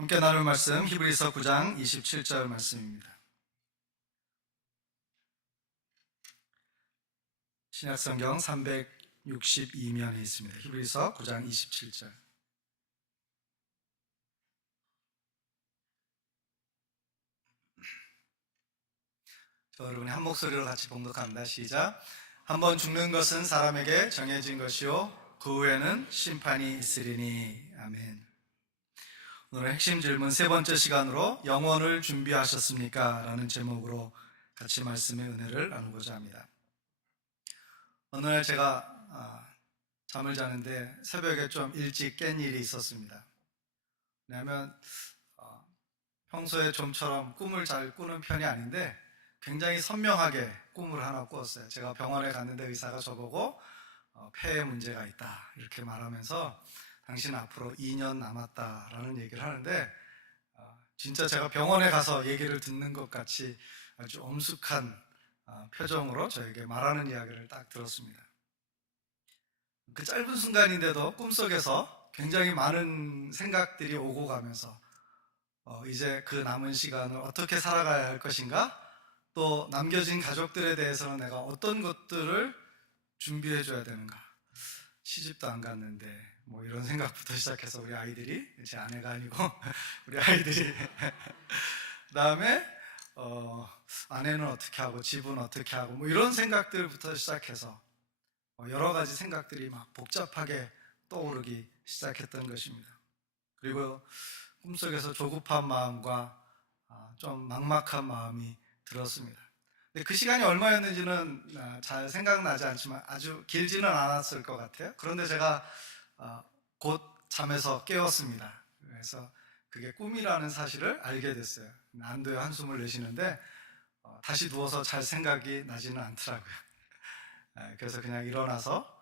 함께 나눌 말씀 히브리서 9장 27절 말씀입니다. 신약성경 362면에 있습니다. 히브리서 9장 27절. 여러분이 한 목소리로 같이 봉독합니다. 시작. 한번 죽는 것은 사람에게 정해진 것이요 그 후에는 심판이 있으리니. 아멘. 오늘의 핵심 질문 세 번째 시간으로 영혼을 준비하셨습니까? 라는 제목으로 같이 말씀의 은혜를 나누고자 합니다. 어느 날 제가 잠을 자는데 새벽에 좀 일찍 깬 일이 있었습니다. 왜냐하면 평소에 좀처럼 꿈을 잘 꾸는 편이 아닌데 굉장히 선명하게 꿈을 하나 꾸었어요. 제가 병원에 갔는데 의사가 저보고 폐에 문제가 있다 이렇게 말하면서 당신은 앞으로 2년 남았다라는 얘기를 하는데 진짜 제가 병원에 가서 얘기를 듣는 것 같이 아주 엄숙한 표정으로 저에게 말하는 이야기를 딱 들었습니다. 그 짧은 순간인데도 꿈속에서 굉장히 많은 생각들이 오고 가면서 이제 그 남은 시간을 어떻게 살아가야 할 것인가, 또 남겨진 가족들에 대해서는 내가 어떤 것들을 준비해 줘야 되는가, 시집도 안 갔는데 뭐 이런 생각부터 시작해서 우리 아이들이, 제 아내가 아니고 우리 아이들이 그 다음에 아내는 어떻게 하고 집은 어떻게 하고 뭐 이런 생각들부터 시작해서 여러 가지 생각들이 막 복잡하게 떠오르기 시작했던 것입니다. 그리고 꿈속에서 조급한 마음과 좀 막막한 마음이 들었습니다. 근데 그 시간이 얼마였는지는 잘 생각나지 않지만 아주 길지는 않았을 것 같아요. 그런데 제가 곧 잠에서 깨웠습니다. 그래서 그게 꿈이라는 사실을 알게 됐어요. 안도의 한숨을 내쉬는데 다시 누워서 잘 생각이 나지는 않더라고요. 그래서 그냥 일어나서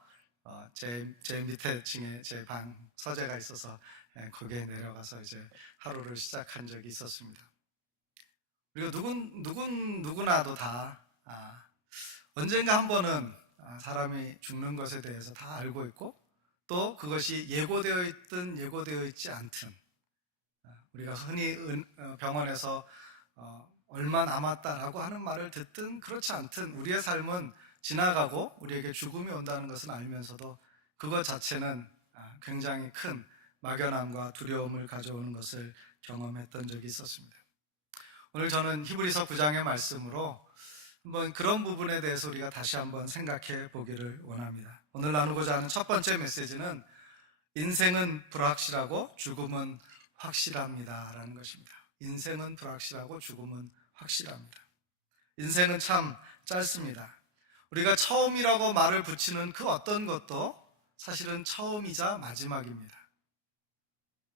제 밑에 층에 제 방 서재가 있어서 거기에 내려가서 이제 하루를 시작한 적이 있었습니다. 그리고 누구나도 다 언젠가 한 번은 사람이 죽는 것에 대해서 다 알고 있고, 또 그것이 예고되어 있든 예고되어 있지 않든, 우리가 흔히 병원에서 얼마 남았다라고 하는 말을 듣든 그렇지 않든 우리의 삶은 지나가고 우리에게 죽음이 온다는 것은 알면서도 그것 자체는 굉장히 큰 막연함과 두려움을 가져오는 것을 경험했던 적이 있었습니다. 오늘 저는 히브리서 9장의 말씀으로 한번 그런 부분에 대해서 우리가 다시 한번 생각해 보기를 원합니다. 오늘 나누고자 하는 첫 번째 메시지는 인생은 불확실하고 죽음은 확실합니다 라는 것입니다. 인생은 불확실하고 죽음은 확실합니다. 인생은 참 짧습니다. 우리가 처음이라고 말을 붙이는 그 어떤 것도 사실은 처음이자 마지막입니다.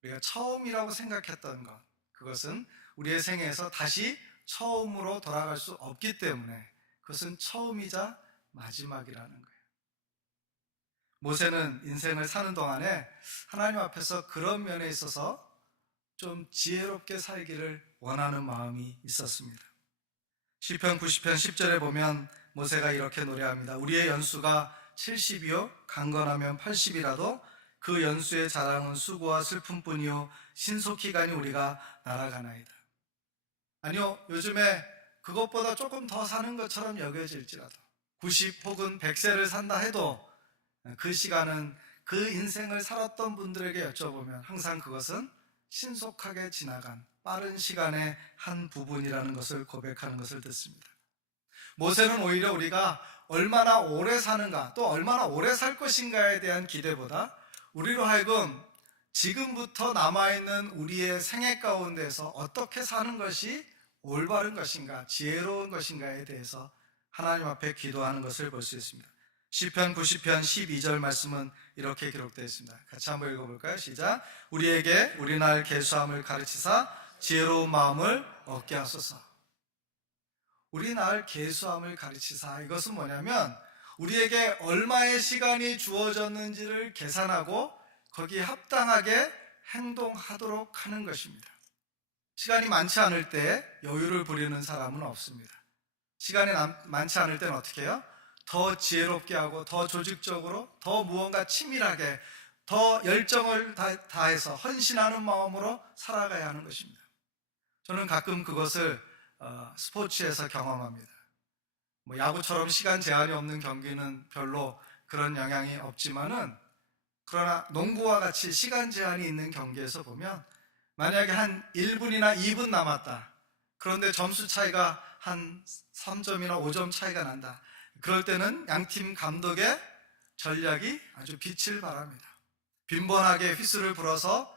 우리가 처음이라고 생각했던 것, 그것은 우리의 생애에서 다시 처음으로 돌아갈 수 없기 때문에 그것은 처음이자 마지막이라는 거예요. 모세는 인생을 사는 동안에 하나님 앞에서 그런 면에 있어서 좀 지혜롭게 살기를 원하는 마음이 있었습니다. 시편 90편 10절에 보면 모세가 이렇게 노래합니다. 우리의 연수가 70이요 강건하면 80이라도 그 연수의 자랑은 수고와 슬픔뿐이요 신속히 가니 우리가 날아가나이다. 아니요, 요즘에 그것보다 조금 더 사는 것처럼 여겨질지라도 90 혹은 100세를 산다 해도 그 시간은 그 인생을 살았던 분들에게 여쭤보면 항상 그것은 신속하게 지나간 빠른 시간의 한 부분이라는 것을 고백하는 것을 듣습니다. 모세는 오히려 우리가 얼마나 오래 사는가, 또 얼마나 오래 살 것인가에 대한 기대보다 우리로 하여금 지금부터 남아있는 우리의 생애 가운데서 어떻게 사는 것이 올바른 것인가, 지혜로운 것인가에 대해서 하나님 앞에 기도하는 것을 볼 수 있습니다. 시편 90편 12절 말씀은 이렇게 기록되어 있습니다. 같이 한번 읽어볼까요? 시작. 우리에게 우리 날 계수함을 가르치사 지혜로운 마음을 얻게 하소서. 우리 날 계수함을 가르치사, 이것은 뭐냐면 우리에게 얼마의 시간이 주어졌는지를 계산하고 거기에 합당하게 행동하도록 하는 것입니다. 시간이 많지 않을 때 여유를 부리는 사람은 없습니다. 시간이 많지 않을 때는 어떻게 해요? 더 지혜롭게 하고 더 조직적으로 더 무언가 치밀하게 더 열정을 다해서 헌신하는 마음으로 살아가야 하는 것입니다. 저는 가끔 그것을 스포츠에서 경험합니다. 야구처럼 시간 제한이 없는 경기는 별로 그런 영향이 없지만은, 그러나 농구와 같이 시간 제한이 있는 경기에서 보면 만약에 한 1분이나 2분 남았다. 그런데 점수 차이가 한 3점이나 5점 차이가 난다. 그럴 때는 양팀 감독의 전략이 아주 빛을 발합니다. 빈번하게 휘슬을 불어서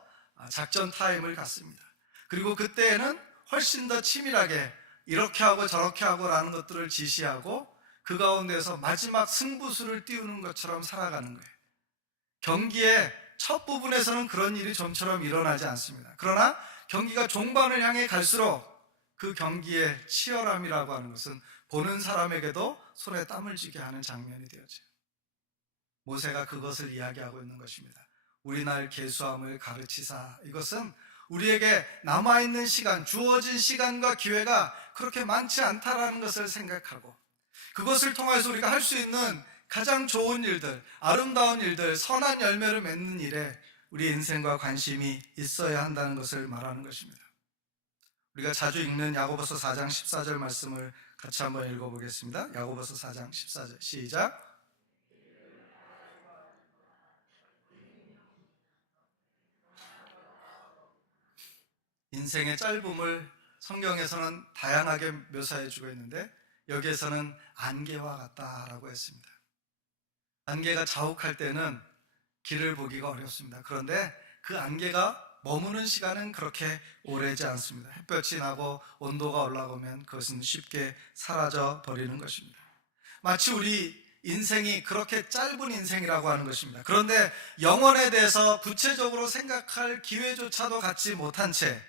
작전 타임을 갖습니다. 그리고 그때에는 훨씬 더 치밀하게 이렇게 하고 저렇게 하고 라는 것들을 지시하고, 그 가운데서 마지막 승부수를 띄우는 것처럼 살아가는 거예요. 경기의 첫 부분에서는 그런 일이 좀처럼 일어나지 않습니다. 그러나 경기가 종반을 향해 갈수록 그 경기의 치열함이라고 하는 것은 보는 사람에게도 손에 땀을 쥐게 하는 장면이 되어져요. 모세가 그것을 이야기하고 있는 것입니다. 우리 날 계수함을 가르치사. 이것은 우리에게 남아있는 시간, 주어진 시간과 기회가 그렇게 많지 않다라는 것을 생각하고, 그것을 통해서 우리가 할 수 있는 가장 좋은 일들, 아름다운 일들, 선한 열매를 맺는 일에 우리 인생과 관심이 있어야 한다는 것을 말하는 것입니다. 우리가 자주 읽는 야고보서 4장 14절 말씀을 같이 한번 읽어보겠습니다. 야고보서 4장 14절 시작. 인생의 짧음을 성경에서는 다양하게 묘사해주고 있는데, 여기에서는 안개와 같다라고 했습니다. 안개가 자욱할 때는 길을 보기가 어렵습니다. 그런데 그 안개가 머무는 시간은 그렇게 오래지 않습니다. 햇볕이 나고 온도가 올라오면 그것은 쉽게 사라져 버리는 것입니다. 마치 우리 인생이 그렇게 짧은 인생이라고 하는 것입니다. 그런데 영혼에 대해서 구체적으로 생각할 기회조차도 갖지 못한 채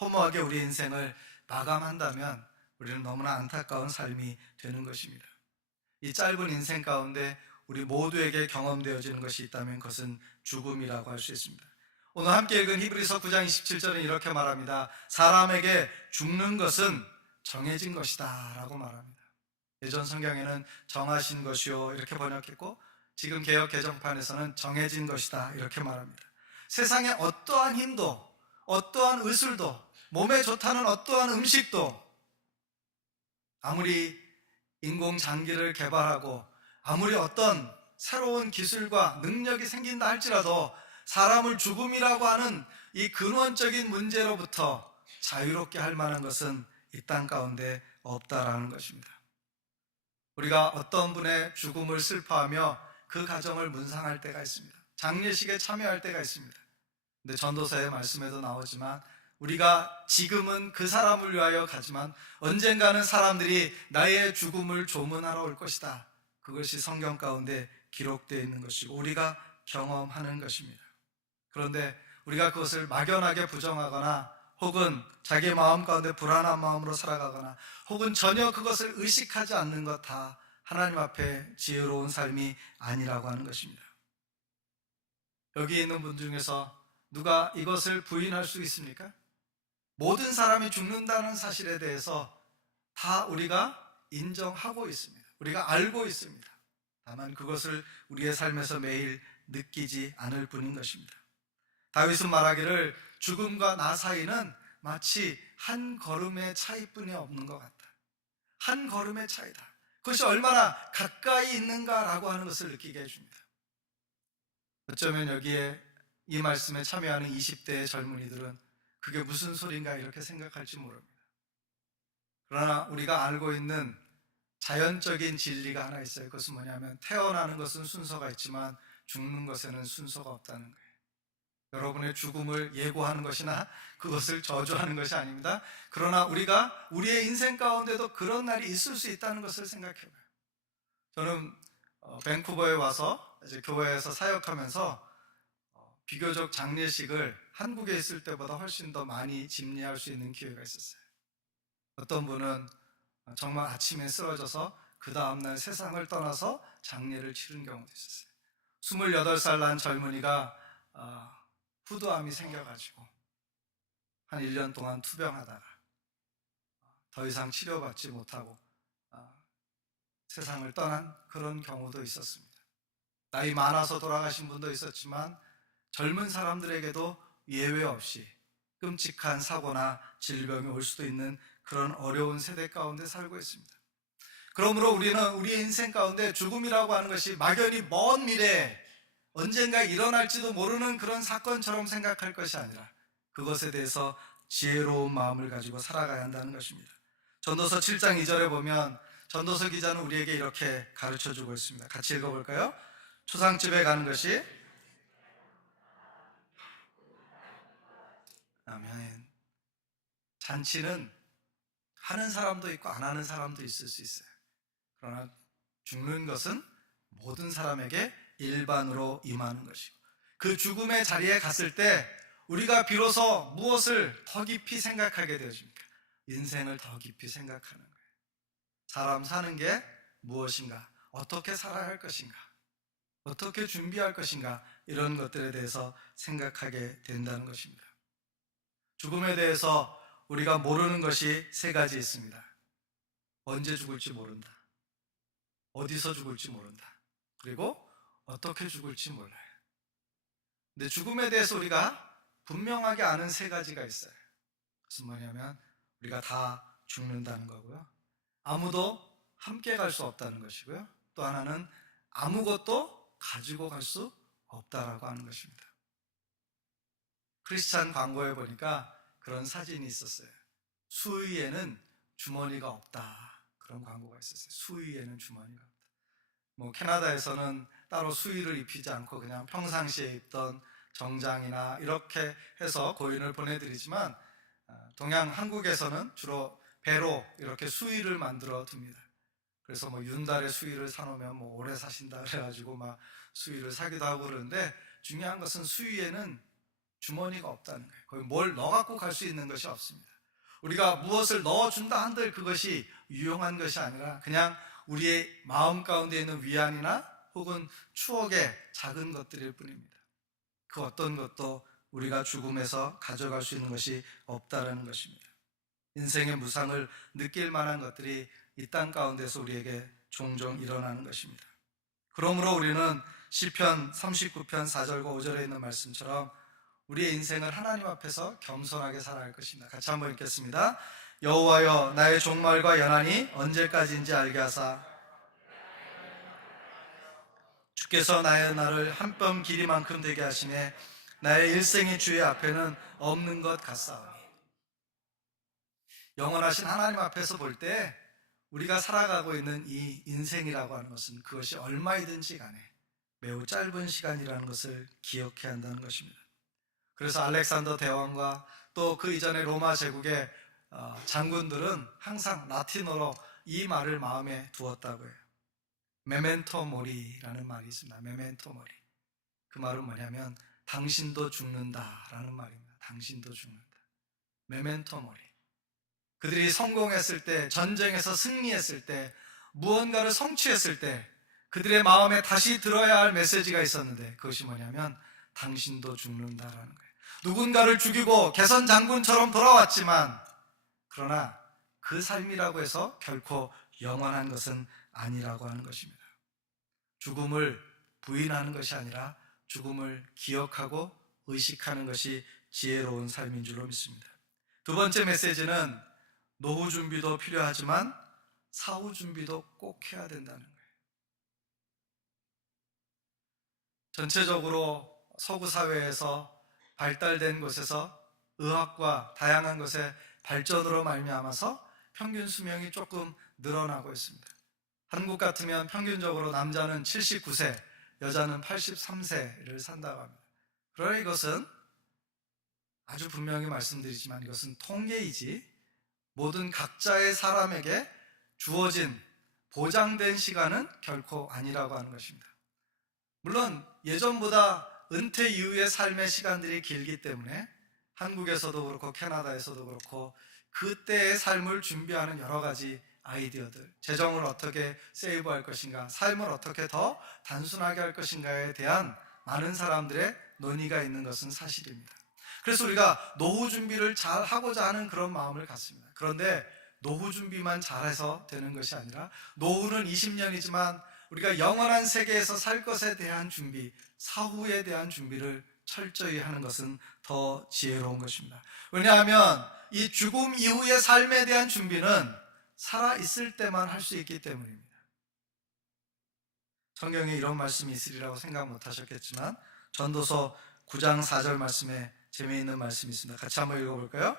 허무하게 우리 인생을 마감한다면 우리는 너무나 안타까운 삶이 되는 것입니다. 이 짧은 인생 가운데 우리 모두에게 경험되어지는 것이 있다면 그것은 죽음이라고 할 수 있습니다. 오늘 함께 읽은 히브리서 9장 27절은 이렇게 말합니다. 사람에게 죽는 것은 정해진 것이다 라고 말합니다. 예전 성경에는 정하신 것이요 이렇게 번역했고, 지금 개역 개정판에서는 정해진 것이다 이렇게 말합니다. 세상에 어떠한 힘도, 어떠한 의술도, 몸에 좋다는 어떠한 음식도, 아무리 인공장기를 개발하고 아무리 어떤 새로운 기술과 능력이 생긴다 할지라도 사람을 죽음이라고 하는 이 근원적인 문제로부터 자유롭게 할 만한 것은 이 땅 가운데 없다라는 것입니다. 우리가 어떤 분의 죽음을 슬퍼하며 그 가정을 문상할 때가 있습니다. 장례식에 참여할 때가 있습니다. 근데 전도서의 말씀에도 나오지만, 우리가 지금은 그 사람을 위하여 가지만 언젠가는 사람들이 나의 죽음을 조문하러 올 것이다. 그것이 성경 가운데 기록되어 있는 것이고 우리가 경험하는 것입니다. 그런데 우리가 그것을 막연하게 부정하거나, 혹은 자기 마음 가운데 불안한 마음으로 살아가거나, 혹은 전혀 그것을 의식하지 않는 것, 다 하나님 앞에 지혜로운 삶이 아니라고 하는 것입니다. 여기 있는 분 중에서 누가 이것을 부인할 수 있습니까? 모든 사람이 죽는다는 사실에 대해서 다 우리가 인정하고 있습니다. 우리가 알고 있습니다. 다만 그것을 우리의 삶에서 매일 느끼지 않을 뿐인 것입니다. 다윗은 말하기를 죽음과 나 사이는 마치 한 걸음의 차이뿐이 없는 것 같다. 한 걸음의 차이다. 그것이 얼마나 가까이 있는가라고 하는 것을 느끼게 해줍니다. 어쩌면 여기에 이 말씀에 참여하는 20대의 젊은이들은 그게 무슨 소린가 이렇게 생각할지 모릅니다. 그러나 우리가 알고 있는 자연적인 진리가 하나 있어요. 그것은 뭐냐면, 태어나는 것은 순서가 있지만 죽는 것에는 순서가 없다는 거예요. 여러분의 죽음을 예고하는 것이나 그것을 저주하는 것이 아닙니다. 그러나 우리가 우리의 인생 가운데도 그런 날이 있을 수 있다는 것을 생각해봐요. 저는 밴쿠버에 와서 이제 교회에서 사역하면서 비교적 장례식을 한국에 있을 때보다 훨씬 더 많이 집례할 수 있는 기회가 있었어요. 어떤 분은 정말 아침에 쓰러져서 그 다음날 세상을 떠나서 장례를 치른 경우도 있었어요. 28살 난 젊은이가 후두암이 생겨가지고 한 1년 동안 투병하다가 더 이상 치료받지 못하고 세상을 떠난 그런 경우도 있었습니다. 나이 많아서 돌아가신 분도 있었지만 젊은 사람들에게도 예외 없이 끔찍한 사고나 질병이 올 수도 있는 그런 어려운 세대 가운데 살고 있습니다. 그러므로 우리는 우리의 인생 가운데 죽음이라고 하는 것이 막연히 먼 미래에 언젠가 일어날지도 모르는 그런 사건처럼 생각할 것이 아니라 그것에 대해서 지혜로운 마음을 가지고 살아가야 한다는 것입니다. 전도서 7장 2절에 보면 전도서 기자는 우리에게 이렇게 가르쳐주고 있습니다. 같이 읽어볼까요? 초상집에 가는 것이 아멘. 잔치는 하는 사람도 있고 안 하는 사람도 있을 수 있어요. 그러나 죽는 것은 모든 사람에게 일반으로 임하는 것이고, 그 죽음의 자리에 갔을 때 우리가 비로소 무엇을 더 깊이 생각하게 되어집니까? 인생을 더 깊이 생각하는 거예요. 사람 사는 게 무엇인가? 어떻게 살아야 할 것인가? 어떻게 준비할 것인가? 이런 것들에 대해서 생각하게 된다는 것입니다. 죽음에 대해서 우리가 모르는 것이 세 가지 있습니다. 언제 죽을지 모른다. 어디서 죽을지 모른다. 그리고 어떻게 죽을지 몰라요. 근데 죽음에 대해서 우리가 분명하게 아는 세 가지가 있어요. 그것은 뭐냐면 우리가 다 죽는다는 거고요. 아무도 함께 갈 수 없다는 것이고요. 또 하나는 아무것도 가지고 갈 수 없다라고 하는 것입니다. 크리스찬 광고에 보니까 그런 사진이 있었어요. 수의에는 주머니가 없다. 그런 광고가 있었어요. 수의에는 주머니가 없다. 캐나다에서는 따로 수의를 입히지 않고 그냥 평상시에 입던 정장이나 이렇게 해서 고인을 보내드리지만, 동양 한국에서는 주로 배로 이렇게 수의를 만들어 둡니다. 그래서 윤달에 수의를 사놓으면 오래 사신다 그래가지고 막 수의를 사기도 하고 그러는데, 중요한 것은 수의에는 주머니가 없다는 거예요. 거기 뭘 넣어갖고 갈 수 있는 것이 없습니다. 우리가 무엇을 넣어준다 한들 그것이 유용한 것이 아니라 그냥 우리의 마음 가운데 있는 위안이나 혹은 추억의 작은 것들일 뿐입니다. 그 어떤 것도 우리가 죽음에서 가져갈 수 있는 것이 없다라는 것입니다. 인생의 무상을 느낄 만한 것들이 이 땅 가운데서 우리에게 종종 일어나는 것입니다. 그러므로 우리는 시편 39편 4절과 5절에 있는 말씀처럼 우리의 인생을 하나님 앞에서 겸손하게 살아야 할 것입니다. 같이 한번 읽겠습니다. 여호와여, 나의 종말과 연한이 언제까지인지 알게 하사 주께서 나의 날을 한 뼘 길이만큼 되게 하시네. 나의 일생이 주의 앞에는 없는 것 같사오니. 영원하신 하나님 앞에서 볼 때 우리가 살아가고 있는 이 인생이라고 하는 것은 그것이 얼마이든지 간에 매우 짧은 시간이라는 것을 기억해야 한다는 것입니다. 그래서 알렉산더 대왕과 또 그 이전에 로마 제국의 장군들은 항상 라틴어로 이 말을 마음에 두었다고 해요. 메멘토 모리라는 말이 있습니다. 메멘토 모리. 그 말은 뭐냐면 당신도 죽는다라는 말입니다. 당신도 죽는다. 메멘토 모리. 그들이 성공했을 때, 전쟁에서 승리했을 때, 무언가를 성취했을 때 그들의 마음에 다시 들어야 할 메시지가 있었는데, 그것이 뭐냐면 당신도 죽는다라는 거예요. 누군가를 죽이고 개선 장군처럼 돌아왔지만, 그러나 그 삶이라고 해서 결코 영원한 것은 아니라고 하는 것입니다. 죽음을 부인하는 것이 아니라 죽음을 기억하고 의식하는 것이 지혜로운 삶인 줄로 믿습니다. 두 번째 메시지는 노후 준비도 필요하지만 사후 준비도 꼭 해야 된다는 거예요. 전체적으로 서구 사회에서 발달된 곳에서 의학과 다양한 것의 발전으로 말미암아서 평균 수명이 조금 늘어나고 있습니다. 한국 같으면 평균적으로 남자는 79세, 여자는 83세를 산다고 합니다. 그러나 이것은 아주 분명히 말씀드리지만 이것은 통계이지 모든 각자의 사람에게 주어진 보장된 시간은 결코 아니라고 하는 것입니다. 물론 예전보다 은퇴 이후의 삶의 시간들이 길기 때문에 한국에서도 그렇고 캐나다에서도 그렇고 그때의 삶을 준비하는 여러 가지 아이디어들, 재정을 어떻게 세이브할 것인가, 삶을 어떻게 더 단순하게 할 것인가에 대한 많은 사람들의 논의가 있는 것은 사실입니다. 그래서 우리가 노후 준비를 잘 하고자 하는 그런 마음을 갖습니다. 그런데 노후 준비만 잘해서 되는 것이 아니라 노후는 20년이지만 우리가 영원한 세계에서 살 것에 대한 준비, 사후에 대한 준비를 철저히 하는 것은 더 지혜로운 것입니다. 왜냐하면 이 죽음 이후의 삶에 대한 준비는 살아있을 때만 할 수 있기 때문입니다. 성경에 이런 말씀이 있으리라고 생각 못 하셨겠지만 전도서 9장 4절 말씀에 재미있는 말씀이 있습니다. 같이 한번 읽어볼까요?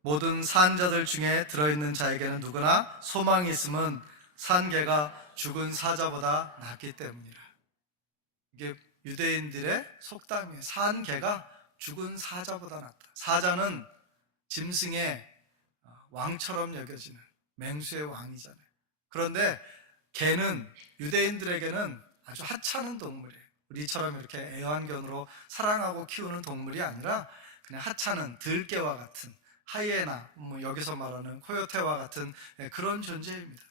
모든 산 자들 중에 들어있는 자에게는 누구나 소망이 있음은 산 개가 죽은 사자보다 낫기 때문이라. 이게 유대인들의 속담이에요. 산 개가 죽은 사자보다 낫다. 사자는 짐승의 왕처럼 여겨지는 맹수의 왕이잖아요. 그런데 개는 유대인들에게는 아주 하찮은 동물이에요. 우리처럼 이렇게 애완견으로 사랑하고 키우는 동물이 아니라 그냥 하찮은 들개와 같은, 하이에나, 여기서 말하는 코요테와 같은 그런 존재입니다.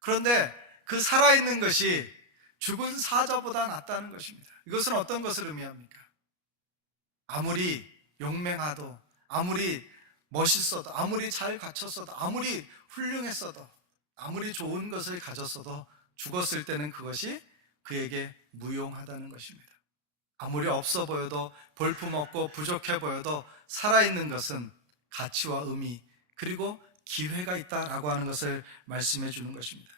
그런데 그 살아있는 것이 죽은 사자보다 낫다는 것입니다. 이것은 어떤 것을 의미합니까? 아무리 용맹하도, 아무리 멋있어도, 아무리 잘 갖췄어도, 아무리 훌륭했어도, 아무리 좋은 것을 가졌어도 죽었을 때는 그것이 그에게 무용하다는 것입니다. 아무리 없어 보여도, 볼품없고 부족해 보여도 살아있는 것은 가치와 의미, 그리고 기회가 있다라고 하는 것을 말씀해 주는 것입니다.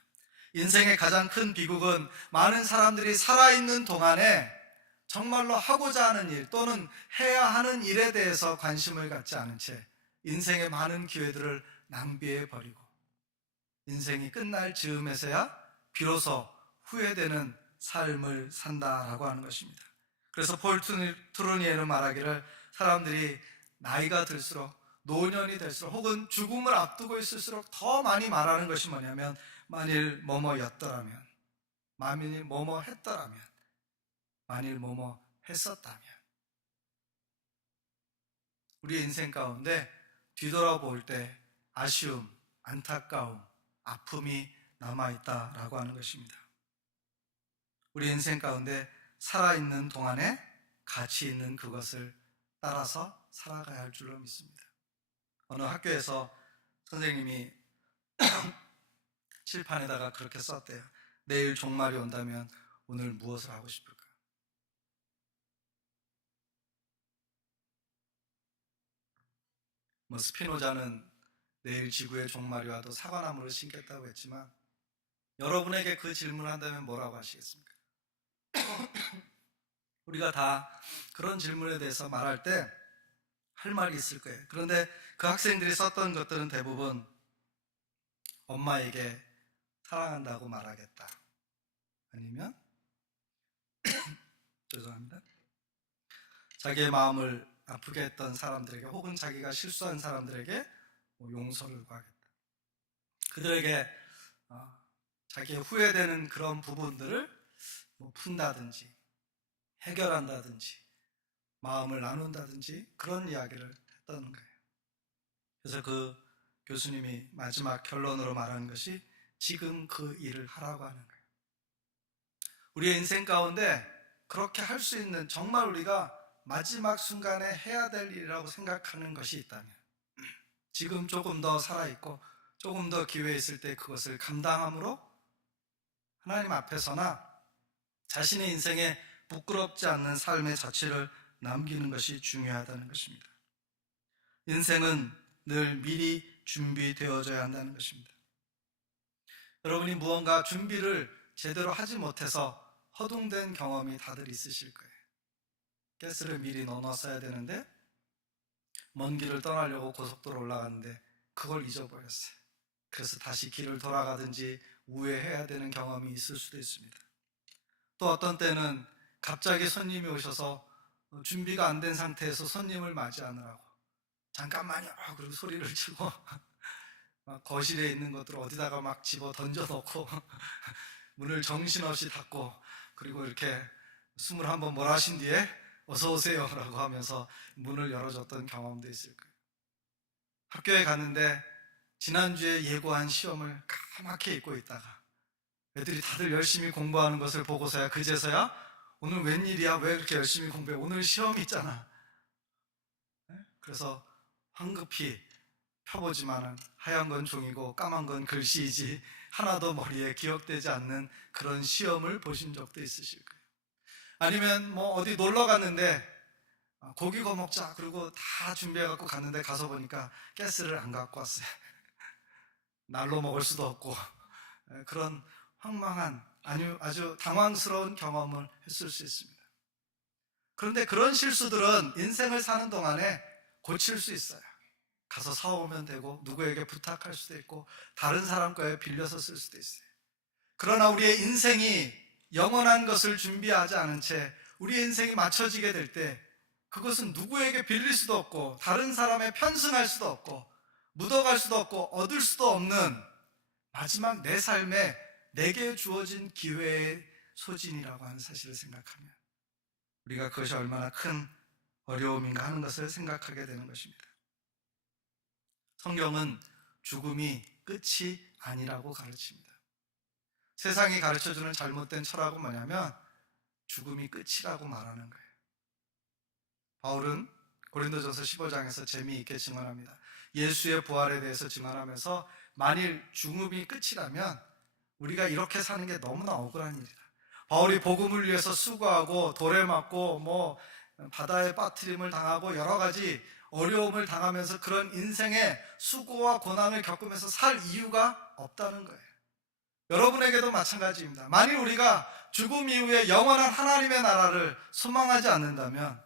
인생의 가장 큰 비극은 많은 사람들이 살아있는 동안에 정말로 하고자 하는 일 또는 해야 하는 일에 대해서 관심을 갖지 않은 채 인생의 많은 기회들을 낭비해 버리고 인생이 끝날 즈음에서야 비로소 후회되는 삶을 산다라고 하는 것입니다. 그래서 폴 트루니에는 말하기를 사람들이 나이가 들수록, 노년이 될수록, 혹은 죽음을 앞두고 있을수록 더 많이 말하는 것이 뭐냐면 만일 뭐뭐였더라면, 만일 뭐뭐 했더라면, 만일 뭐뭐 했었다면. 우리의 인생 가운데 뒤돌아볼 때 아쉬움, 안타까움, 아픔이 남아있다라고 하는 것입니다. 우리 인생 가운데 살아있는 동안에 가치 있는 그것을 따라서 살아가야 할 줄로 믿습니다. 어느 학교에서 선생님이 칠판에다가 그렇게 썼대요. 내일 종말이 온다면 오늘 무엇을 하고 싶을까? 스피노자는 내일 지구의 종말이 와도 사과나무를 심겠다고 했지만 여러분에게 그 질문을 한다면 뭐라고 하시겠습니까? 우리가 다 그런 질문에 대해서 말할 때 할 말이 있을 거예요. 그런데 그 학생들이 썼던 것들은 대부분 엄마에게 사랑한다고 말하겠다. 아니면 죄송합니다. 자기의 마음을 아프게 했던 사람들에게 혹은 자기가 실수한 사람들에게 용서를 구하겠다. 그들에게 자기의 후회되는 그런 부분들을 푼다든지 해결한다든지 마음을 나눈다든지 그런 이야기를 했다는 거예요. 그래서 그 교수님이 마지막 결론으로 말하는 것이 지금 그 일을 하라고 하는 거예요. 우리의 인생 가운데 그렇게 할 수 있는, 정말 우리가 마지막 순간에 해야 될 일이라고 생각하는 것이 있다면 지금 조금 더 살아있고 조금 더 기회 있을 때 그것을 감당함으로 하나님 앞에서나 자신의 인생에 부끄럽지 않는 삶의 자취를 남기는 것이 중요하다는 것입니다. 인생은 늘 미리 준비되어져야 한다는 것입니다. 여러분이 무언가 준비를 제대로 하지 못해서 허둥된 경험이 다들 있으실 거예요. 가스를 미리 넣어놨어야 되는데 먼 길을 떠나려고 고속도로 올라갔는데 그걸 잊어버렸어요. 그래서 다시 길을 돌아가든지 우회해야 되는 경험이 있을 수도 있습니다. 또 어떤 때는 갑자기 손님이 오셔서 준비가 안 된 상태에서 손님을 맞이하느라고 잠깐만요 그리고 소리를 치고 막 거실에 있는 것들을 어디다가 막 집어 던져 넣고 문을 정신없이 닫고 그리고 이렇게 21번 뭘 하신 뒤에 어서 오세요 라고 하면서 문을 열어줬던 경험도 있을 거예요. 학교에 갔는데 지난주에 예고한 시험을 까맣게 잊고 있다가 애들이 다들 열심히 공부하는 것을 보고서야 그제서야 오늘 웬일이야 왜 이렇게 열심히 공부해 오늘 시험이 있잖아. 그래서 황급히 펴보지만은 하얀 건 종이고 까만 건 글씨이지 하나도 머리에 기억되지 않는 그런 시험을 보신 적도 있으실 거예요. 아니면 어디 놀러 갔는데 고기 구워 먹자. 그리고 다 준비해갖고 갔는데 가서 보니까 가스를 안 갖고 왔어요. 날로 먹을 수도 없고 그런 황망한 아주 당황스러운 경험을 했을 수 있습니다. 그런데 그런 실수들은 인생을 사는 동안에 고칠 수 있어요. 가서 사오면 되고 누구에게 부탁할 수도 있고 다른 사람 거에 빌려서 쓸 수도 있어요. 그러나 우리의 인생이 영원한 것을 준비하지 않은 채 우리의 인생이 맞춰지게 될 때 그것은 누구에게 빌릴 수도 없고 다른 사람에 편승할 수도 없고 묻어갈 수도 없고 얻을 수도 없는 마지막 내 삶에 내게 주어진 기회의 소진이라고 하는 사실을 생각하면 우리가 그것이 얼마나 큰 어려움인가 하는 것을 생각하게 되는 것입니다. 성경은 죽음이 끝이 아니라고 가르칩니다. 세상이 가르쳐주는 잘못된 철학은 뭐냐면 죽음이 끝이라고 말하는 거예요. 바울은 고린도전서 15장에서 재미있게 증언합니다. 예수의 부활에 대해서 증언하면서 만일 죽음이 끝이라면 우리가 이렇게 사는 게 너무나 억울한 일이다. 바울이 복음을 위해서 수고하고 돌에 맞고 바다에 빠뜨림을 당하고 여러 가지 어려움을 당하면서 그런 인생의 수고와 고난을 겪으면서 살 이유가 없다는 거예요. 여러분에게도 마찬가지입니다. 만일 우리가 죽음 이후에 영원한 하나님의 나라를 소망하지 않는다면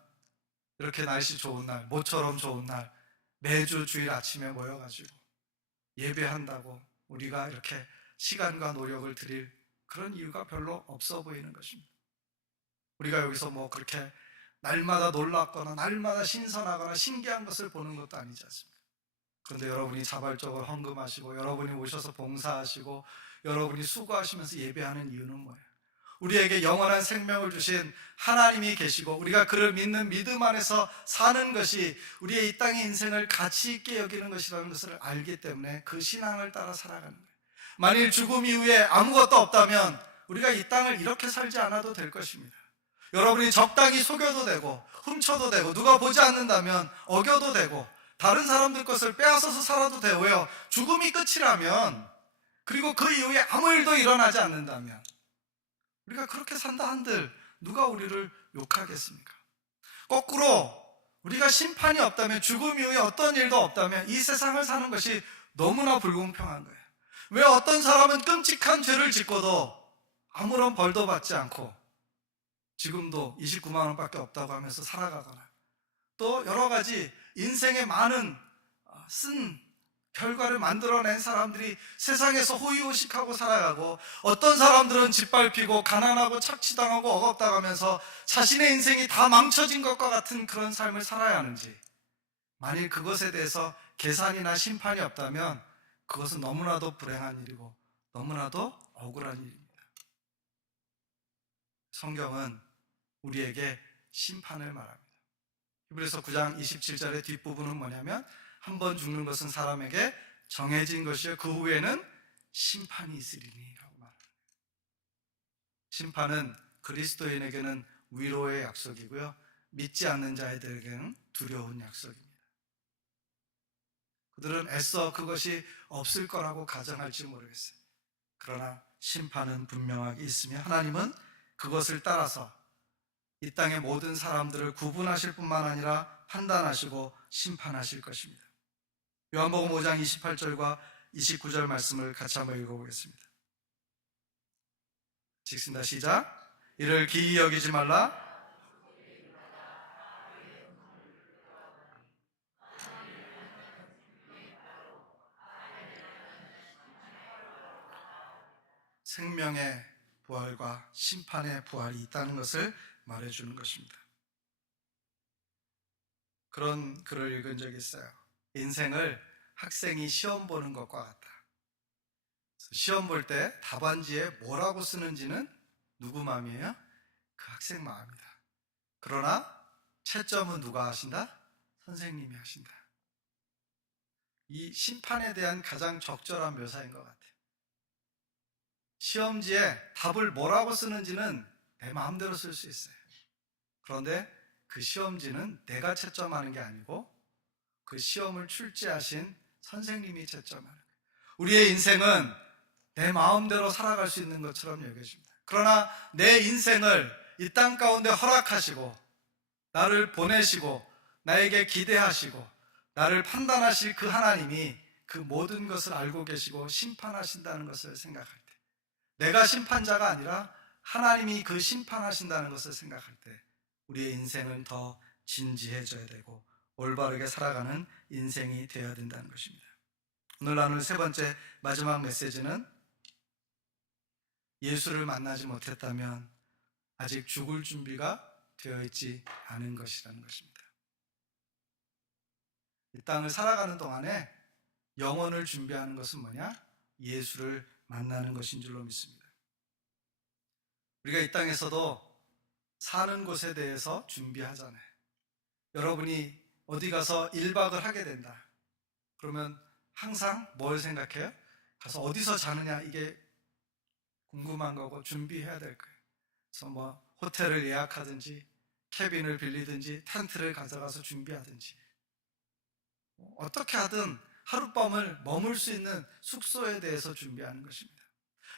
이렇게 날씨 좋은 날, 모처럼 좋은 날 매주 주일 아침에 모여가지고 예배한다고 우리가 이렇게 시간과 노력을 드릴 그런 이유가 별로 없어 보이는 것입니다. 우리가 여기서 그렇게 날마다 놀랍거나 날마다 신선하거나 신기한 것을 보는 것도 아니지 않습니까? 그런데 여러분이 자발적으로 헌금하시고 여러분이 오셔서 봉사하시고 여러분이 수고하시면서 예배하는 이유는 뭐예요? 우리에게 영원한 생명을 주신 하나님이 계시고 우리가 그를 믿는 믿음 안에서 사는 것이 우리의 이 땅의 인생을 가치 있게 여기는 것이라는 것을 알기 때문에 그 신앙을 따라 살아가는 거예요. 만일 죽음 이후에 아무것도 없다면 우리가 이 땅을 이렇게 살지 않아도 될 것입니다. 여러분이 적당히 속여도 되고 훔쳐도 되고 누가 보지 않는다면 어겨도 되고 다른 사람들 것을 빼앗아서 살아도 되고요. 죽음이 끝이라면 그리고 그 이후에 아무 일도 일어나지 않는다면 우리가 그렇게 산다 한들 누가 우리를 욕하겠습니까? 거꾸로 우리가 심판이 없다면 죽음 이후에 어떤 일도 없다면 이 세상을 사는 것이 너무나 불공평한 거예요. 왜 어떤 사람은 끔찍한 죄를 짓고도 아무런 벌도 받지 않고 지금도 29만 원밖에 없다고 하면서 살아가거나 또 여러 가지 인생의 많은 쓴 결과를 만들어낸 사람들이 세상에서 호의호식하고 살아가고 어떤 사람들은 짓밟히고 가난하고 착취당하고 억압당하면서 자신의 인생이 다 망쳐진 것과 같은 그런 삶을 살아야 하는지 만일 그것에 대해서 계산이나 심판이 없다면 그것은 너무나도 불행한 일이고 너무나도 억울한 일입니다. 성경은 우리에게 심판을 말합니다. 히브리서 9장 27절의 뒷부분은 뭐냐면 한 번 죽는 것은 사람에게 정해진 것이요 그 후에는 심판이 있으리니 라고 말합니다. 심판은 그리스도인에게는 위로의 약속이고요 믿지 않는 자들에게는 두려운 약속입니다. 그들은 애써 그것이 없을 거라고 가정할지 모르겠어요. 그러나 심판은 분명하게 있으며 하나님은 그것을 따라서 이 땅의 모든 사람들을 구분하실 뿐만 아니라 판단하시고 심판하실 것입니다. 요한복음 5장 28절과 29절 말씀을 같이 한번 읽어보겠습니다. 읽습니다. 시작. 이를 기이 여기지 말라. 생명의 부활과 심판의 부활이 있다는 것을 말해주는 것입니다. 그런 글을 읽은 적이 있어요. 인생을 학생이 시험 보는 것과 같다. 시험 볼 때 답안지에 뭐라고 쓰는지는 누구 마음이에요? 그 학생 마음이다. 그러나 채점은 누가 하신다? 선생님이 하신다. 이 심판에 대한 가장 적절한 묘사인 것 같아요. 시험지에 답을 뭐라고 쓰는지는 내 마음대로 쓸 수 있어요. 그런데 그 시험지는 내가 채점하는 게 아니고 그 시험을 출제하신 선생님이 채점하는 거예요. 우리의 인생은 내 마음대로 살아갈 수 있는 것처럼 여겨집니다. 그러나 내 인생을 이 땅 가운데 허락하시고 나를 보내시고 나에게 기대하시고 나를 판단하실 그 하나님이 그 모든 것을 알고 계시고 심판하신다는 것을 생각할 때, 내가 심판자가 아니라 하나님이 그 심판하신다는 것을 생각할 때 우리의 인생은 더 진지해져야 되고 올바르게 살아가는 인생이 되어야 된다는 것입니다. 오늘 나눌 세 번째 마지막 메시지는 예수를 만나지 못했다면 아직 죽을 준비가 되어 있지 않은 것이라는 것입니다. 이 땅을 살아가는 동안에 영혼을 준비하는 것은 뭐냐? 예수를 만나는 것인 줄로 믿습니다. 우리가 이 땅에서도 사는 곳에 대해서 준비하잖아요. 여러분이 어디 가서 1박을 하게 된다. 그러면 항상 뭘 생각해요? 가서 어디서 자느냐, 이게 궁금한 거고 준비해야 될 거예요. 그래서 뭐 호텔을 예약하든지 캐빈을 빌리든지 텐트를 가져가서 준비하든지 어떻게 하든 하룻밤을 머물 수 있는 숙소에 대해서 준비하는 것입니다.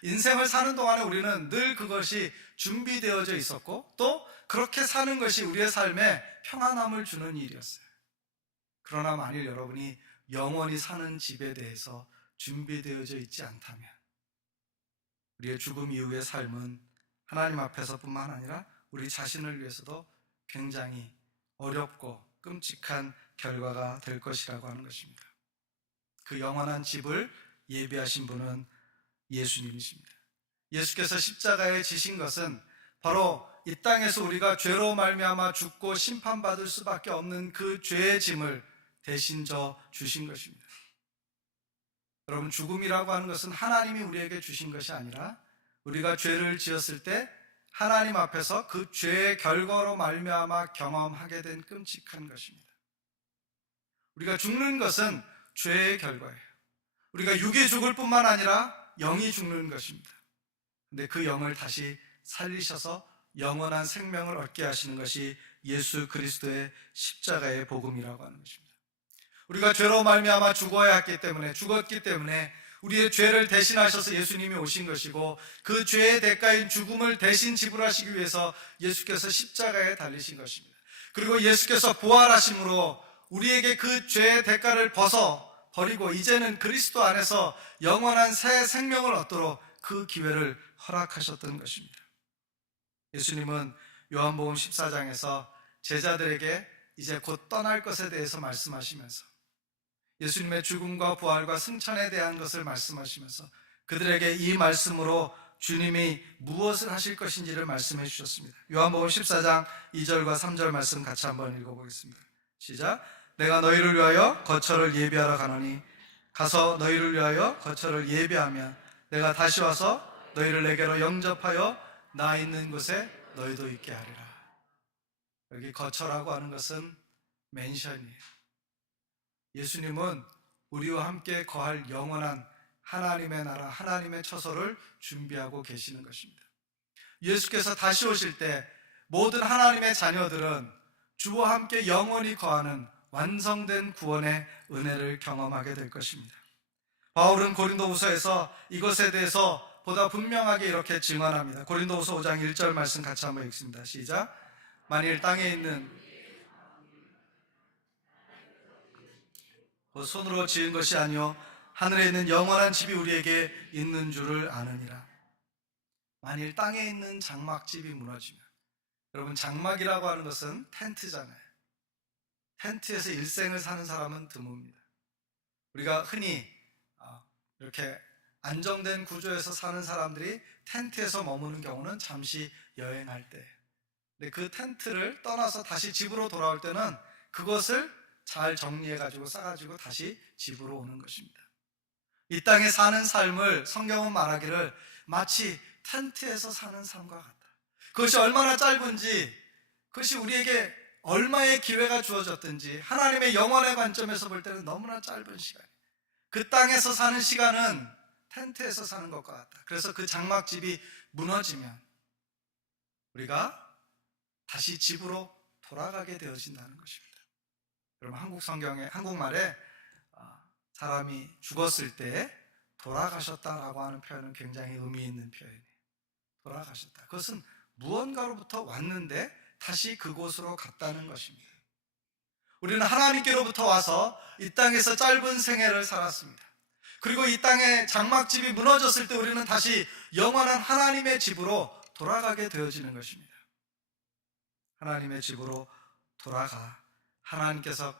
인생을 사는 동안에 우리는 늘 그것이 준비되어져 있었고 또 그렇게 사는 것이 우리의 삶에 평안함을 주는 일이었어요. 그러나 만일 여러분이 영원히 사는 집에 대해서 준비되어져 있지 않다면 우리의 죽음 이후의 삶은 하나님 앞에서뿐만 아니라 우리 자신을 위해서도 굉장히 어렵고 끔찍한 결과가 될 것이라고 하는 것입니다. 그 영원한 집을 예비하신 분은 예수님이십니다. 예수께서 십자가에 지신 것은 바로 이 땅에서 우리가 죄로 말미암아 죽고 심판받을 수밖에 없는 그 죄의 짐을 대신 져 주신 것입니다. 여러분, 죽음이라고 하는 것은 하나님이 우리에게 주신 것이 아니라 우리가 죄를 지었을 때 하나님 앞에서 그 죄의 결과로 말미암아 경험하게 된 끔찍한 것입니다. 우리가 죽는 것은 죄의 결과예요. 우리가 육이 죽을 뿐만 아니라 영이 죽는 것입니다. 근데 그 영을 다시 살리셔서 영원한 생명을 얻게 하시는 것이 예수 그리스도의 십자가의 복음이라고 하는 것입니다. 우리가 죄로 말미암아 죽었기 때문에 우리의 죄를 대신하셔서 예수님이 오신 것이고 그 죄의 대가인 죽음을 대신 지불하시기 위해서 예수께서 십자가에 달리신 것입니다. 그리고 예수께서 부활하심으로 우리에게 그 죄의 대가를 버리고 이제는 그리스도 안에서 영원한 새 생명을 얻도록 그 기회를 허락하셨던 것입니다. 예수님은 요한복음 14장에서 제자들에게 이제 곧 떠날 것에 대해서 말씀하시면서 예수님의 죽음과 부활과 승천에 대한 것을 말씀하시면서 그들에게 이 말씀으로 주님이 무엇을 하실 것인지를 말씀해 주셨습니다. 요한복음 14장 2절과 3절 말씀 같이 한번 읽어보겠습니다. 시작. 내가 너희를 위하여 거처를 예비하러 가노니 가서 너희를 위하여 거처를 예비하면 내가 다시 와서 너희를 내게로 영접하여 나 있는 곳에 너희도 있게 하리라. 여기 거처라고 하는 것은 맨션이에요. 예수님은 우리와 함께 거할 영원한 하나님의 나라, 하나님의 처소를 준비하고 계시는 것입니다. 예수께서 다시 오실 때 모든 하나님의 자녀들은 주와 함께 영원히 거하는 완성된 구원의 은혜를 경험하게 될 것입니다. 바울은 고린도후서에서 이것에 대해서 보다 분명하게 이렇게 증언합니다. 고린도후서 5장 1절 말씀 같이 한번 읽습니다. 시작. 만일 땅에 있는 손으로 지은 것이 아니요 하늘에 있는 영원한 집이 우리에게 있는 줄을 아느니라. 만일 땅에 있는 장막집이 무너지면, 여러분, 장막이라고 하는 것은 텐트잖아요. 텐트에서 일생을 사는 사람은 드뭅니다. 우리가 흔히 이렇게 안정된 구조에서 사는 사람들이 텐트에서 머무는 경우는 잠시 여행할 때, 근데 그 텐트를 떠나서 다시 집으로 돌아올 때는 그것을 잘 정리해가지고 싸가지고 다시 집으로 오는 것입니다. 이 땅에 사는 삶을 성경은 말하기를 마치 텐트에서 사는 삶과 같다. 그것이 얼마나 짧은지, 그것이 우리에게 얼마의 기회가 주어졌든지 하나님의 영원의 관점에서 볼 때는 너무나 짧은 시간이에요. 그 땅에서 사는 시간은 텐트에서 사는 것과 같다. 그래서 그 장막집이 무너지면 우리가 다시 집으로 돌아가게 되어진다는 것입니다. 여러분, 한국말에 사람이 죽었을 때 돌아가셨다라고 하는 표현은 굉장히 의미 있는 표현이에요. 돌아가셨다. 그것은 무언가로부터 왔는데 다시 그곳으로 갔다는 것입니다. 우리는 하나님께로부터 와서 이 땅에서 짧은 생애를 살았습니다. 그리고 이 땅의 장막집이 무너졌을 때 우리는 다시 영원한 하나님의 집으로 돌아가게 되어지는 것입니다. 하나님의 집으로 돌아가 하나님께서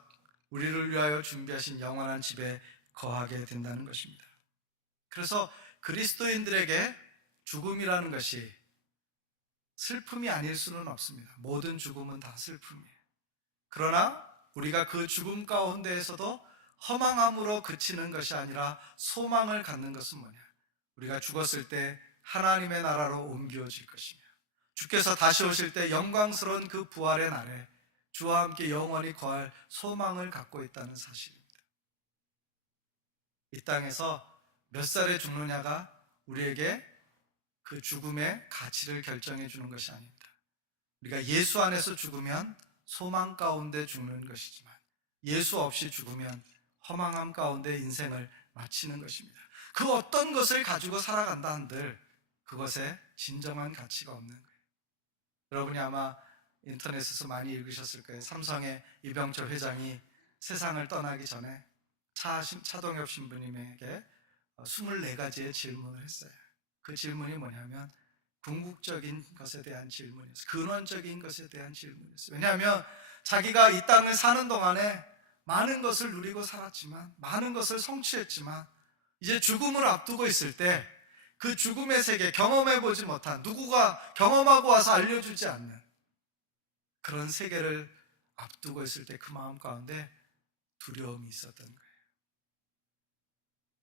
우리를 위하여 준비하신 영원한 집에 거하게 된다는 것입니다. 그래서 그리스도인들에게 죽음이라는 것이 슬픔이 아닐 수는 없습니다. 모든 죽음은 다 슬픔이에요. 그러나 우리가 그 죽음 가운데에서도 허망함으로 그치는 것이 아니라 소망을 갖는 것은 뭐냐? 우리가 죽었을 때 하나님의 나라로 옮겨질 것이며 주께서 다시 오실 때 영광스러운 그 부활의 날에 주와 함께 영원히 거할 소망을 갖고 있다는 사실입니다. 이 땅에서 몇 살에 죽느냐가 우리에게 그 죽음의 가치를 결정해 주는 것이 아닙니다. 우리가 예수 안에서 죽으면 소망 가운데 죽는 것이지만 예수 없이 죽으면 허망함 가운데 인생을 마치는 것입니다. 그 어떤 것을 가지고 살아간다 한들 그것에 진정한 가치가 없는 거예요. 여러분이 아마 인터넷에서 많이 읽으셨을 거예요. 삼성의 이병철 회장이 세상을 떠나기 전에 차동엽 신부님에게 24가지의 질문을 했어요. 그 질문이 뭐냐면 궁극적인 것에 대한 질문이었어요. 근원적인 것에 대한 질문이었어요. 왜냐하면 자기가 이 땅을 사는 동안에 많은 것을 누리고 살았지만, 많은 것을 성취했지만 이제 죽음을 앞두고 있을 때 그 죽음의 세계, 경험해보지 못한, 누구가 경험하고 와서 알려주지 않는 그런 세계를 앞두고 있을 때 그 마음 가운데 두려움이 있었던 거예요.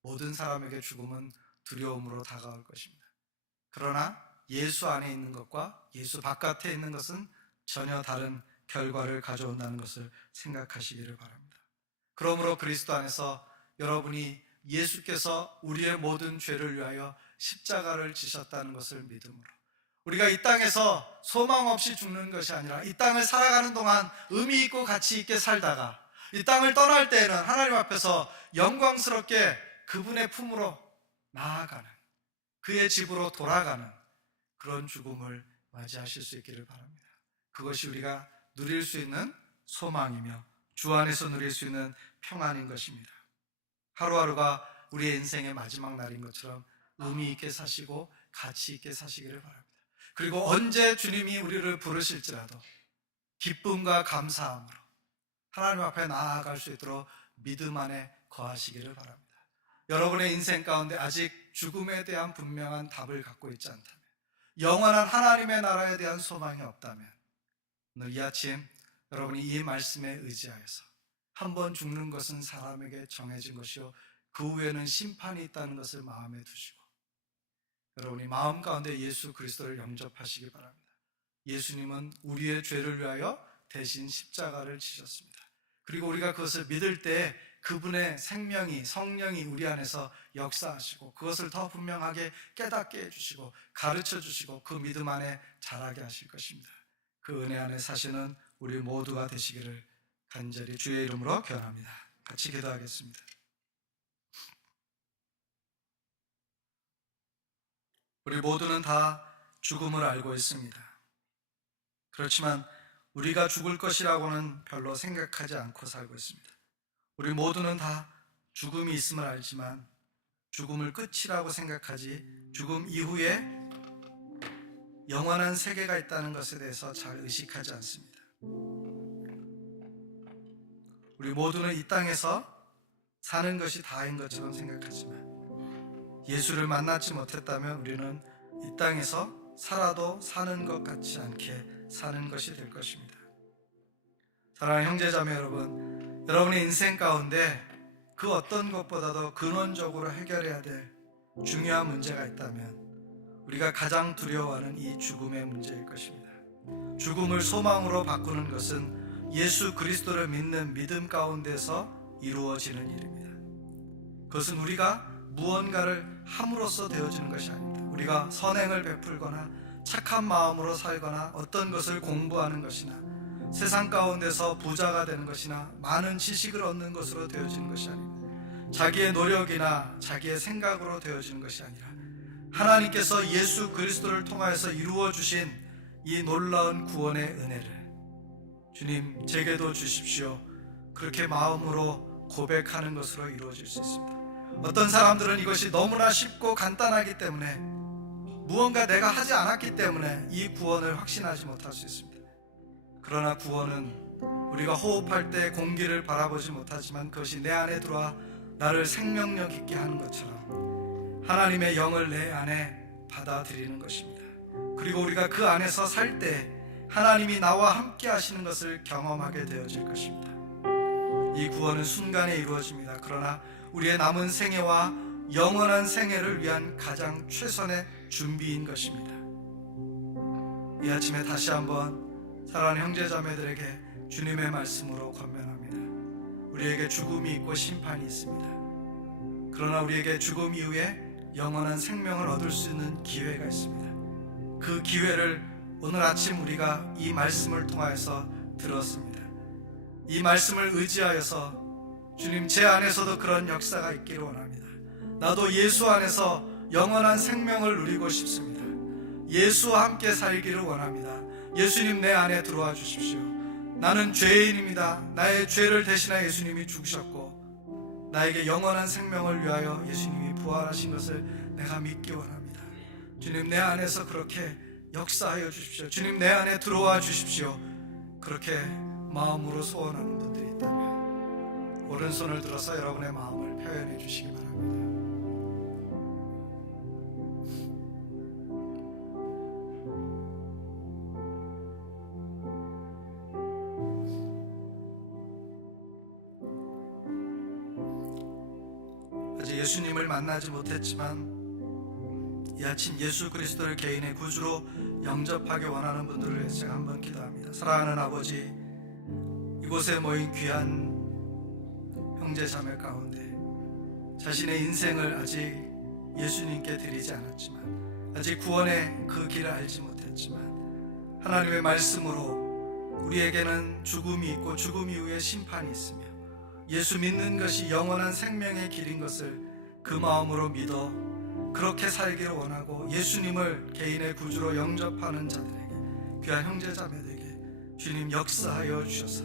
모든 사람에게 죽음은 두려움으로 다가올 것입니다. 그러나 예수 안에 있는 것과 예수 바깥에 있는 것은 전혀 다른 결과를 가져온다는 것을 생각하시기를 바랍니다. 그러므로 그리스도 안에서 여러분이 예수께서 우리의 모든 죄를 위하여 십자가를 지셨다는 것을 믿음으로 우리가 이 땅에서 소망 없이 죽는 것이 아니라 이 땅을 살아가는 동안 의미 있고 가치 있게 살다가 이 땅을 떠날 때에는 하나님 앞에서 영광스럽게 그분의 품으로 나아가는, 그의 집으로 돌아가는 그런 죽음을 맞이하실 수 있기를 바랍니다. 그것이 우리가 누릴 수 있는 소망이며 주 안에서 누릴 수 있는 평안인 것입니다. 하루하루가 우리의 인생의 마지막 날인 것처럼 의미 있게 사시고 가치 있게 사시기를 바랍니다. 그리고 언제 주님이 우리를 부르실지라도 기쁨과 감사함으로 하나님 앞에 나아갈 수 있도록 믿음 안에 거하시기를 바랍니다. 여러분의 인생 가운데 아직 죽음에 대한 분명한 답을 갖고 있지 않다면, 영원한 하나님의 나라에 대한 소망이 없다면 오늘 이 아침 여러분이 이 말씀에 의지하여서 한번 죽는 것은 사람에게 정해진 것이요 그 후에는 심판이 있다는 것을 마음에 두시고 여러분이 마음 가운데 예수 그리스도를 영접하시기 바랍니다. 예수님은 우리의 죄를 위하여 대신 십자가를 지셨습니다. 그리고 우리가 그것을 믿을 때 그분의 생명이, 성령이 우리 안에서 역사하시고 그것을 더 분명하게 깨닫게 해주시고 가르쳐 주시고 그 믿음 안에 자라게 하실 것입니다. 그 은혜 안에 사시는 우리 모두가 되시기를 간절히 주의 이름으로 기원합니다. 같이 기도하겠습니다. 우리 모두는 다 죽음을 알고 있습니다. 그렇지만 우리가 죽을 것이라고는 별로 생각하지 않고 살고 있습니다. 우리 모두는 다 죽음이 있음을 알지만 죽음을 끝이라고 생각하지 죽음 이후에 영원한 세계가 있다는 것에 대해서 잘 의식하지 않습니다. 우리 모두는 이 땅에서 사는 것이 다인 것처럼 생각하지만 예수를 만나지 못했다면 우리는 이 땅에서 살아도 사는 것 같지 않게 사는 것이 될 것입니다. 사랑하는 형제자매 여러분, 여러분의 인생 가운데 그 어떤 것보다도 근원적으로 해결해야 될 중요한 문제가 있다면 우리가 가장 두려워하는 이 죽음의 문제일 것입니다. 죽음을 소망으로 바꾸는 것은 예수 그리스도를 믿는 믿음 가운데서 이루어지는 일입니다. 그것은 우리가 무언가를 함으로써 되어지는 것이 아닙니다. 우리가 선행을 베풀거나 착한 마음으로 살거나 어떤 것을 공부하는 것이나 세상 가운데서 부자가 되는 것이나 많은 지식을 얻는 것으로 되어지는 것이 아닙니다. 자기의 노력이나 자기의 생각으로 되어지는 것이 아니라 하나님께서 예수 그리스도를 통하여서 이루어 주신 이 놀라운 구원의 은혜를 주님 제게도 주십시오. 그렇게 마음으로 고백하는 것으로 이루어질 수 있습니다. 어떤 사람들은 이것이 너무나 쉽고 간단하기 때문에, 무언가 내가 하지 않았기 때문에 이 구원을 확신하지 못할 수 있습니다. 그러나 구원은 우리가 호흡할 때 공기를 바라보지 못하지만 그것이 내 안에 들어와 나를 생명력 있게 하는 것처럼 하나님의 영을 내 안에 받아들이는 것입니다. 그리고 우리가 그 안에서 살 때 하나님이 나와 함께 하시는 것을 경험하게 되어질 것입니다. 이 구원은 순간에 이루어집니다. 그러나 우리의 남은 생애와 영원한 생애를 위한 가장 최선의 준비인 것입니다. 이 아침에 다시 한번 사랑하는 형제자매들에게 주님의 말씀으로 권면합니다. 우리에게 죽음이 있고 심판이 있습니다. 그러나 우리에게 죽음 이후에 영원한 생명을 얻을 수 있는 기회가 있습니다. 그 기회를 오늘 아침 우리가 이 말씀을 통하여서 들었습니다. 이 말씀을 의지하여서 주님, 제 안에서도 그런 역사가 있기를 원합니다. 나도 예수 안에서 영원한 생명을 누리고 싶습니다. 예수와 함께 살기를 원합니다. 예수님 내 안에 들어와 주십시오. 나는 죄인입니다. 나의 죄를 대신하여 예수님이 죽으셨고 나에게 영원한 생명을 위하여 예수님이 부활하신 것을 내가 믿기 원합니다. 주님 내 안에서 그렇게 역사하여 주십시오. 주님 내 안에 들어와 주십시오. 그렇게 마음으로 소원하는 분들이 있다면 오른손을 들어서 여러분의 마음을 표현해 주시기 바랍니다. 아직 예수님을 만나지 못했지만 이 아침 예수 그리스도를 개인의 구주로 영접하기 원하는 분들을 위해서 제가 한번 기도합니다. 사랑하는 아버지, 이곳에 모인 귀한 형제 자매 가운데 자신의 인생을 아직 예수님께 드리지 않았지만, 아직 구원의 그 길을 알지 못했지만 하나님의 말씀으로 우리에게는 죽음이 있고 죽음 이후에 심판이 있으며 예수 믿는 것이 영원한 생명의 길인 것을 그 마음으로 믿어 그렇게 살기를 원하고 예수님을 개인의 구주로 영접하는 자들에게, 귀한 형제자매들에게 주님 역사하여 주셔서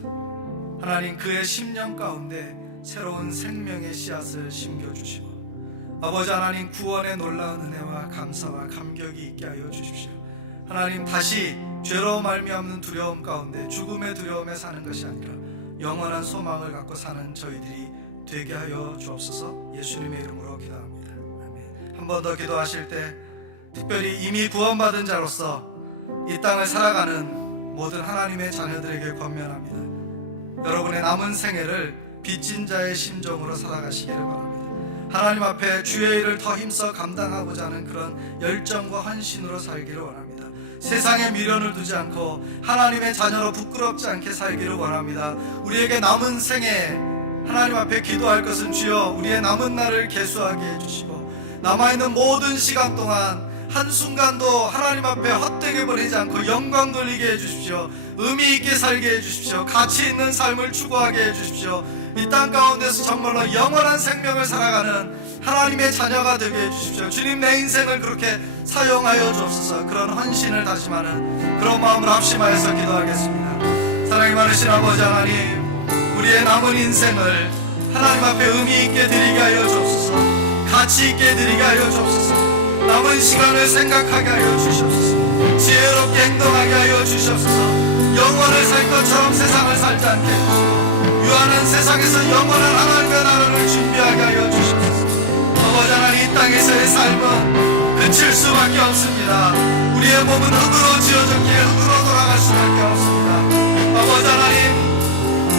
하나님 그의 심령 가운데 새로운 생명의 씨앗을 심겨주시고 아버지 하나님 구원의 놀라운 은혜와 감사와 감격이 있게 하여 주십시오. 하나님 다시 죄로 말미암는 두려움 가운데 죽음의 두려움에 사는 것이 아니라 영원한 소망을 갖고 사는 저희들이 되게 하여 주옵소서. 예수님의 이름으로 기도합니다. 한 번 더 기도하실 때 특별히 이미 구원받은 자로서 이 땅을 살아가는 모든 하나님의 자녀들에게 권면합니다. 여러분의 남은 생애를 빚진 자의 심정으로 살아가시기를 바랍니다. 하나님 앞에 주의 일을 더 힘써 감당하고자 하는 그런 열정과 헌신으로 살기를 원합니다. 세상에 미련을 두지 않고 하나님의 자녀로 부끄럽지 않게 살기를 원합니다. 우리에게 남은 생에 하나님 앞에 기도할 것은 주여 우리의 남은 날을 계수하게 해주시고 남아있는 모든 시간 동안 한순간도 하나님 앞에 헛되게 버리지 않고 영광 돌리게 해주십시오. 의미 있게 살게 해주십시오. 가치 있는 삶을 추구하게 해주십시오. 이 땅 가운데서 정말로 영원한 생명을 살아가는 하나님의 자녀가 되게 해주십시오. 주님 내 인생을 그렇게 사용하여 주옵소서. 그런 헌신을 다짐하는 그런 마음을 합심하여서 기도하겠습니다. 사랑이 많으신 아버지 하나님, 우리의 남은 인생을 하나님 앞에 의미 있게 드리게 하여 주옵소서. 가치 있게 드리게 하여 주옵소서. 남은 시간을 생각하게 하여 주시옵소서. 지혜롭게 행동하게 하여 주시옵소서. 영원을 살 것처럼 세상을 살지 않게 해주시고 유한한 세상에서 영원한 하나님의 나라를 준비하게 하여 주시옵소서. 아버지 하나님, 이 땅에서의 삶은 그칠 수밖에 없습니다. 우리의 몸은 흙으로 지어졌기에 흙으로 돌아갈 수밖에 없습니다. 아버지 하나님,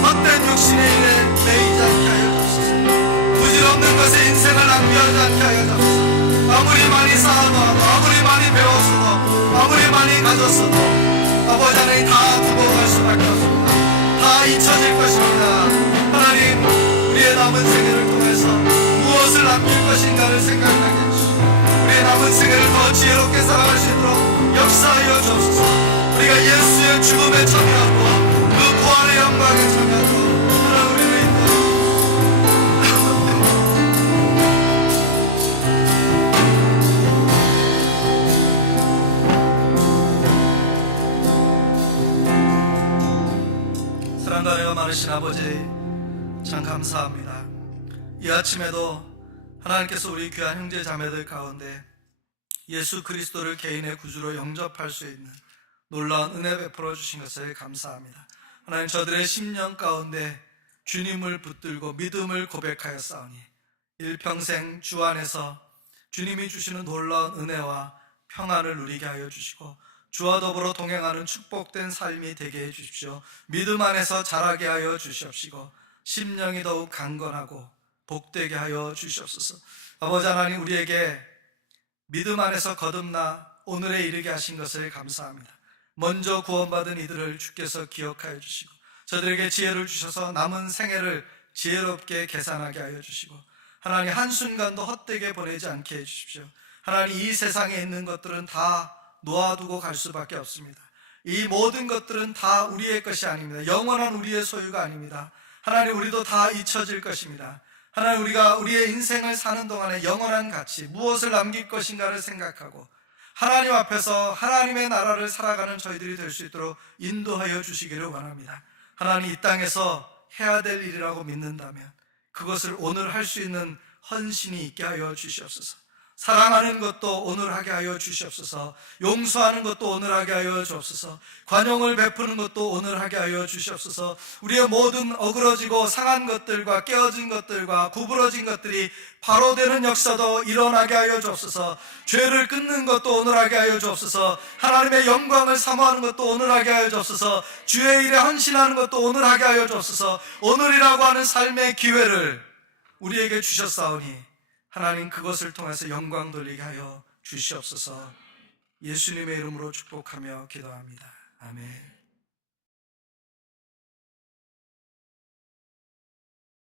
헛된 육신의 일에 매이지 않게 하여 주옵소서. 부질없는 것에 인생을 낭비하지 않게 하여 주옵소서. 아무리 많이 쌓아도, 아무리 많이 배웠어도, 아무리 많이 가졌어도 아버지 하나님 다 두고 갈 수밖에 없습니다. 다 잊혀질 것입니다. 하나님, 우리의 남은 생애를 통해서 무엇을 남길 것인가를 생각하게 해주시고 우리의 남은 생애를 더 지혜롭게 살아갈 수 있도록 역사하여 주옵소서. 우리가 예수의 죽음에 참여하고 그 부활의 영광에 참여하도록 하나님 우리를 인도하옵소서. 사랑하여 많으신 아버지, 참 감사합니다. 이 아침에도 하나님께서 우리 귀한 형제 자매들 가운데 예수 그리스도를 개인의 구주로 영접할 수 있는 놀라운 은혜 베풀어 주신 것을 감사합니다. 하나님, 저들의 심령 가운데 주님을 붙들고 믿음을 고백하였사오니 일평생 주 안에서 주님이 주시는 놀라운 은혜와 평안을 누리게 하여 주시고 주와 더불어 동행하는 축복된 삶이 되게 해 주십시오. 믿음 안에서 자라게 하여 주시옵시고 심령이 더욱 강건하고 복되게 하여 주시옵소서. 아버지 하나님, 우리에게 믿음 안에서 거듭나 오늘에 이르게 하신 것을 감사합니다. 먼저 구원받은 이들을 주께서 기억하여 주시고 저들에게 지혜를 주셔서 남은 생애를 지혜롭게 계산하게 하여 주시고 하나님, 한순간도 헛되게 보내지 않게 해주십시오. 하나님, 이 세상에 있는 것들은 다 놓아두고 갈 수밖에 없습니다. 이 모든 것들은 다 우리의 것이 아닙니다. 영원한 우리의 소유가 아닙니다. 하나님, 우리도 다 잊혀질 것입니다. 하나님, 우리가 우리의 인생을 사는 동안에 영원한 가치, 무엇을 남길 것인가를 생각하고 하나님 앞에서 하나님의 나라를 살아가는 저희들이 될 수 있도록 인도하여 주시기를 원합니다. 하나님, 이 땅에서 해야 될 일이라고 믿는다면 그것을 오늘 할 수 있는 헌신이 있게 하여 주시옵소서. 사랑하는 것도 오늘 하게 하여 주시옵소서. 용서하는 것도 오늘 하게 하여 주옵소서. 관용을 베푸는 것도 오늘 하게 하여 주시옵소서. 우리의 모든 어그러지고 상한 것들과 깨어진 것들과 구부러진 것들이 바로 되는 역사도 일어나게 하여 주옵소서. 죄를 끊는 것도 오늘 하게 하여 주옵소서. 하나님의 영광을 사모하는 것도 오늘 하게 하여 주옵소서. 주의 일에 헌신하는 것도 오늘 하게 하여 주옵소서. 오늘이라고 하는 삶의 기회를 우리에게 주셨사오니 하나님, 그것을 통해서 영광 돌리게 하여 주시옵소서. 예수님의 이름으로 축복하며 기도합니다. 아멘.